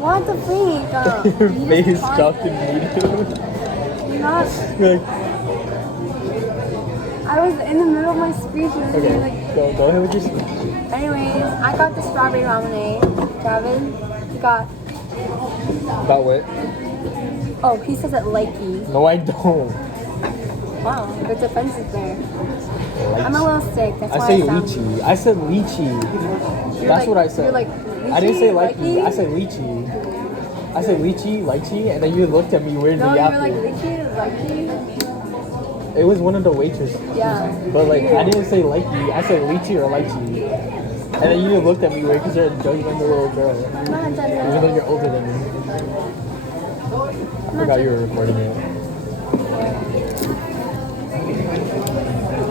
What the freak? Your You face just dropped paused immediately. it. Not. Like, I was in the middle of my speech and okay, like. go ahead with your speech. Anyways, I got the strawberry ramen. Javed, he got. About what? Oh, he says it like-kee. No, I don't. Wow, the defense is there. Lychee. I'm a little sick. That's I why say I sound. lychee. I said lychee. That's like, what I said. You're like, I didn't say like Lychee? I said lychee. I said lychee, lychee, and then you looked at me weirdly No, you were after. like lychee, like-kee. It was one of the waitresses. Yeah. But like, I didn't say likey. I said lychee or lychee. And then you looked at me weird because you're a judgmental little girl. I'm not judging. Even though you're older than me. I forgot you were recording it.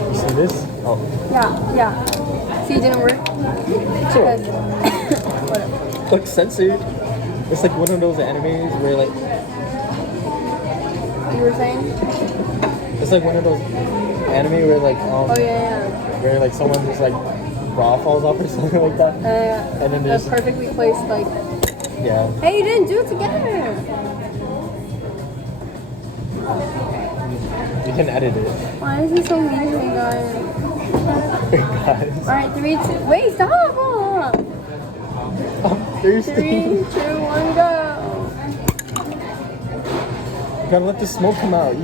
You see this? Oh. Yeah. See, it didn't work? Sure. Whatever. Look, censored. It's like one of those animes where like, You were saying? it's like one of those anime where like, Oh, yeah. where like someone just like bra falls off or something like that. And then there's, the perfectly placed, like, yeah. hey, you didn't do it together. You can edit it. Why is he so mean to me, guys? Guys. Alright, 3, 2, wait, stop! I'm thirsty. 3, 2, 1, go! You gotta let the smoke come out.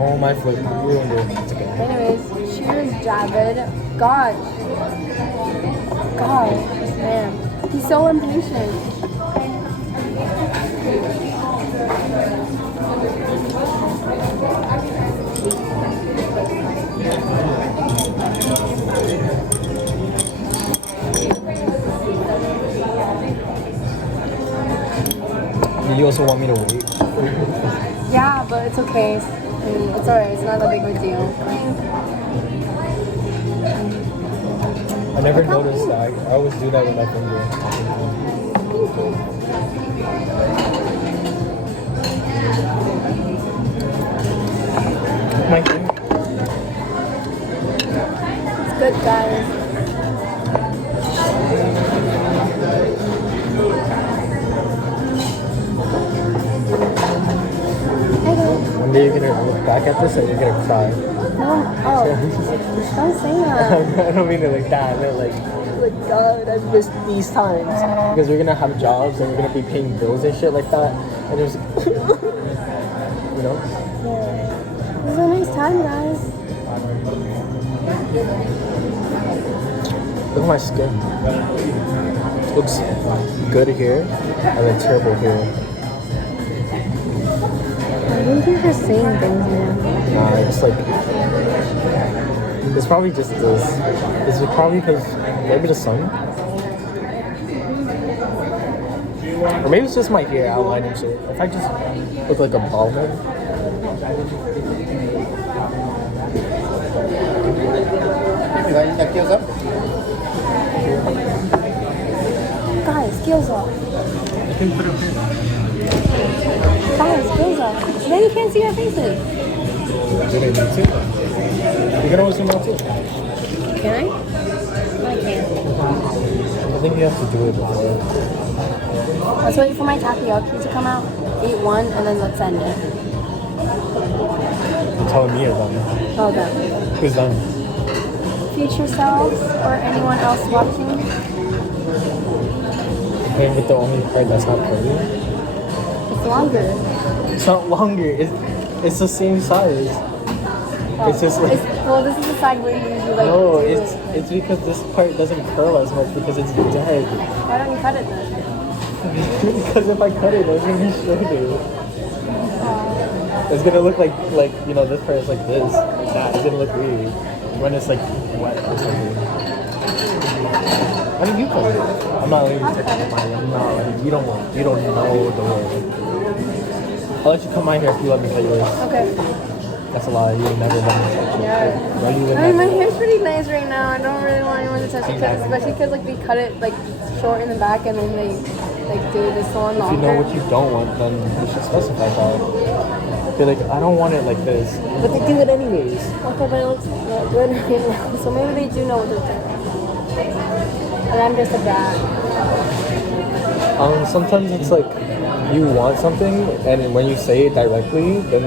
Oh my flip, you ruined it. It's okay. Anyways, cheers, Javed. Gosh. Man. He's so impatient. You also want me to wait? Yeah, but it's okay. It's alright. It's not a big of a deal. I never noticed that. I always do that with my finger. My finger. It's good, guys. One day you're gonna look back at this and you're gonna cry. No, don't say that. I don't mean it like that. I meant like God, I missed these times. Because we're gonna have jobs and we're gonna be paying bills and shit like that. And there's, you know? Yeah. This is a nice time, guys. Look at my skin. It looks good here and then terrible here. I think you're just saying things, man. Nah, it's like, it's probably just this. It's probably because maybe the sun. Or maybe it's just my hair outlining shit. If I just look like a bald head. Guys, gyoza. Guys, gyoza. Then you can't see our faces. Do they need to? You can always zoom out too. Can I? No, I can't. I think you have to do it before. Let's wait for my takoyaki to come out. Eat one, and then let's end it. You're telling me or them? Oh, them. Who's them? Future selves or anyone else watching? Hey, with the only part that's not pretty. It's longer. It's not longer. It's the same size. Oh, It's just like well, this is the side where you usually like. no. Do It's because this part doesn't curl as much because it's dead. Why don't you cut it then? Because if I cut it, it's gonna be shorter. It's gonna look like you know this part is like this, like that. It's gonna look weird when it's like wet or something. Why don't you cut it? I'm not letting you touch my hair. I'm not letting you don't know the way. I'll let you cut my hair if you let me cut yours. Okay. That's a lie. You would never let me touch it. Yeah. No, you would I mean, my never. hair's pretty nice right now. I don't really want anyone to touch it, especially because like they cut it like short in the back and then they like do this one If longer. you know what you don't want, then you should specify that. Be like, I don't want it like this. But they do it anyways. Okay, but it looks not good right now. So maybe they do know what they're doing. And I'm just a brat. Sometimes it's like you want something, and when you say it directly, then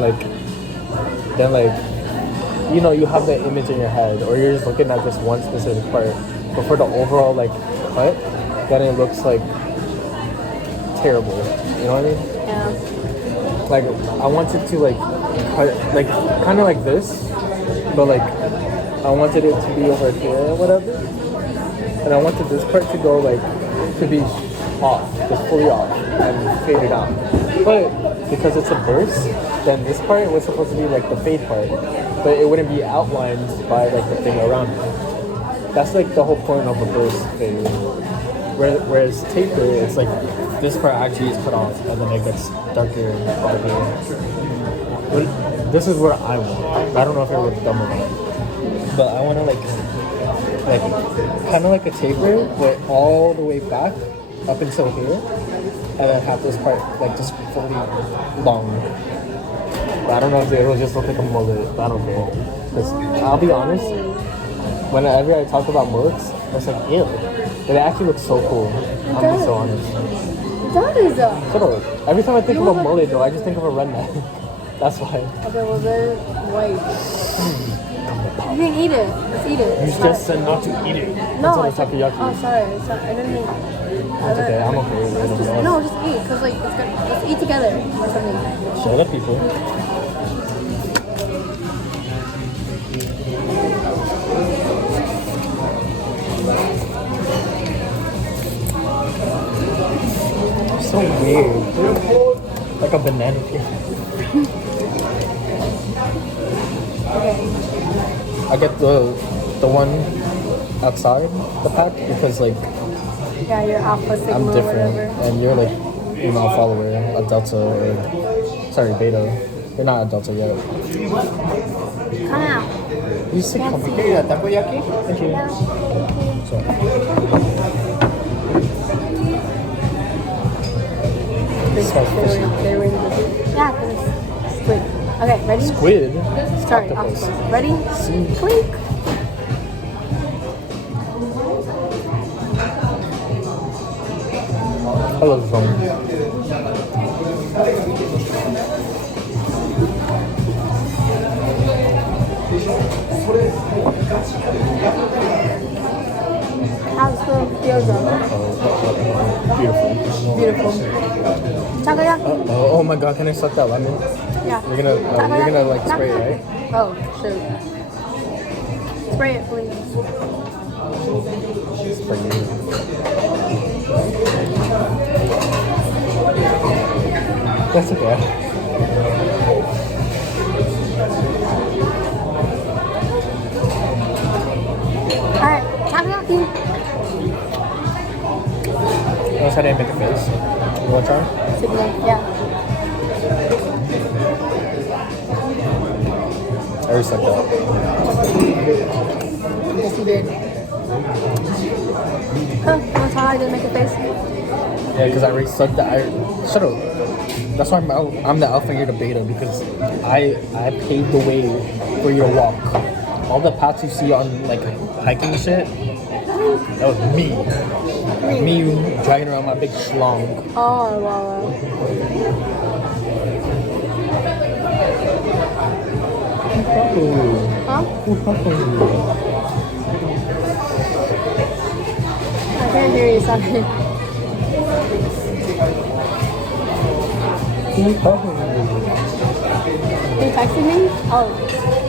you have the image in your head, or you're just looking at this one specific part. But for the overall like cut, then it looks like terrible. You know what I mean? Yeah. Like I wanted to like cut like kind of like this, but like I wanted it to be over here or whatever, and I wanted this part to go like to be off, just fully off and faded out. But because it's a burst, then this part was supposed to be like the fade part, but it wouldn't be outlined by like the thing around it. That's like the whole point of a burst fade. Whereas taper, it's like this part actually is cut off and then it gets darker and darker. But this is what I want. I don't know if it looks dumb or not, but I want to like kind of like a taper, but all the way back up until here, and then have this part like just fully long. But I don't know if it'll just look like a mullet, but I don't care. Because I'll be honest, whenever I talk about mullets, it's like, ew. But it actually looks so cool. I'm being so honest. That is a... Shut up. Every time I think of a mullet though, I just think of a redneck. That's why. Okay, well then, wait. You can eat it. Let's eat it. You just said not to eat it. No, it's takoyaki. Oh, sorry. I didn't mean... It's okay, I'm okay with it. No, just eat, because like, it's good. Let's eat together or something. Shut up, people. So weird. Like a banana peel. I get the one outside the pack because like Yeah, you're alpha sigma I'm or different whatever. and you're like a follower, a delta or sorry, beta. You're not a delta yet. Come out. You say Can't come see. here, takoyaki? Thank you. Yeah. So, They were in the... Yeah, because it's squid. Okay, ready? squid? Sorry, Octopus. octopus. Ready? See? Clink. I love ramen. How's the gyoza? Beautiful. Beautiful. Takoyaki? Oh my god, can I suck that lemon? Yeah. You're gonna like spray it, right? Oh, shoot. Spray it, please. Spray it. That's okay. Alright, takoyaki. Notice how I didn't make a face. You wanna try? Signal, yeah. I already sucked that. Yes, you did. Huh, you want to tell how I didn't make a face? Yeah, because I already sucked that. Shut up. That's why I'm the alpha and you're the beta, because I paved the way for you to walk. All the paths you see on like hiking shit, that was me. Me dragging around my big schlong. Oh, wow. Huh? I can't hear you, sorry. Are you texting me? Oh,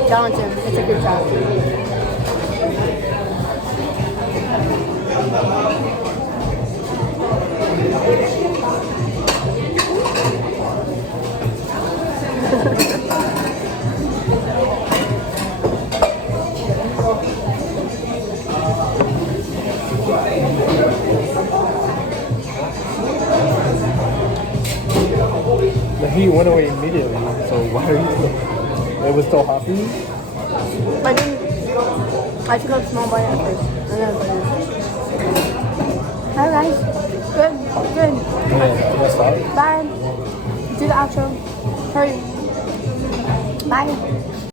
Jonathan. It's a good job. The heat went away immediately, so why are you? It was still hot for you? I took a small bite at first, and then I put it. Hi guys. Good. Yeah, can I stop? Bye. Do the outro. Hurry. Bye.